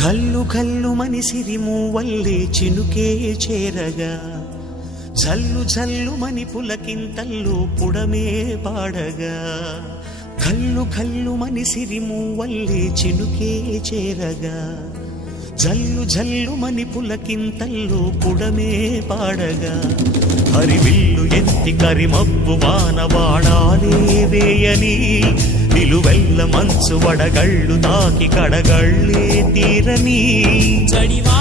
కల్లు కల్లు మనిసిరి మూవల్లే చినుకే చేరగా జల్లు జల్లు మని పులకింతల్లు పుడమే పాడగా కల్లు కల్లు మనిసిరి మూవల్లే చినుకే చేరగా జల్లు జల్లు మని పులకింతల్లు పుడమే పాడగా హరివిల్లు ఎత్తి కరిమబ్బు వానవాడాలే వేయని నిలువెల్ల మంచు వడగళ్ళు తాకి కడగళ్ళే తీరని చడివా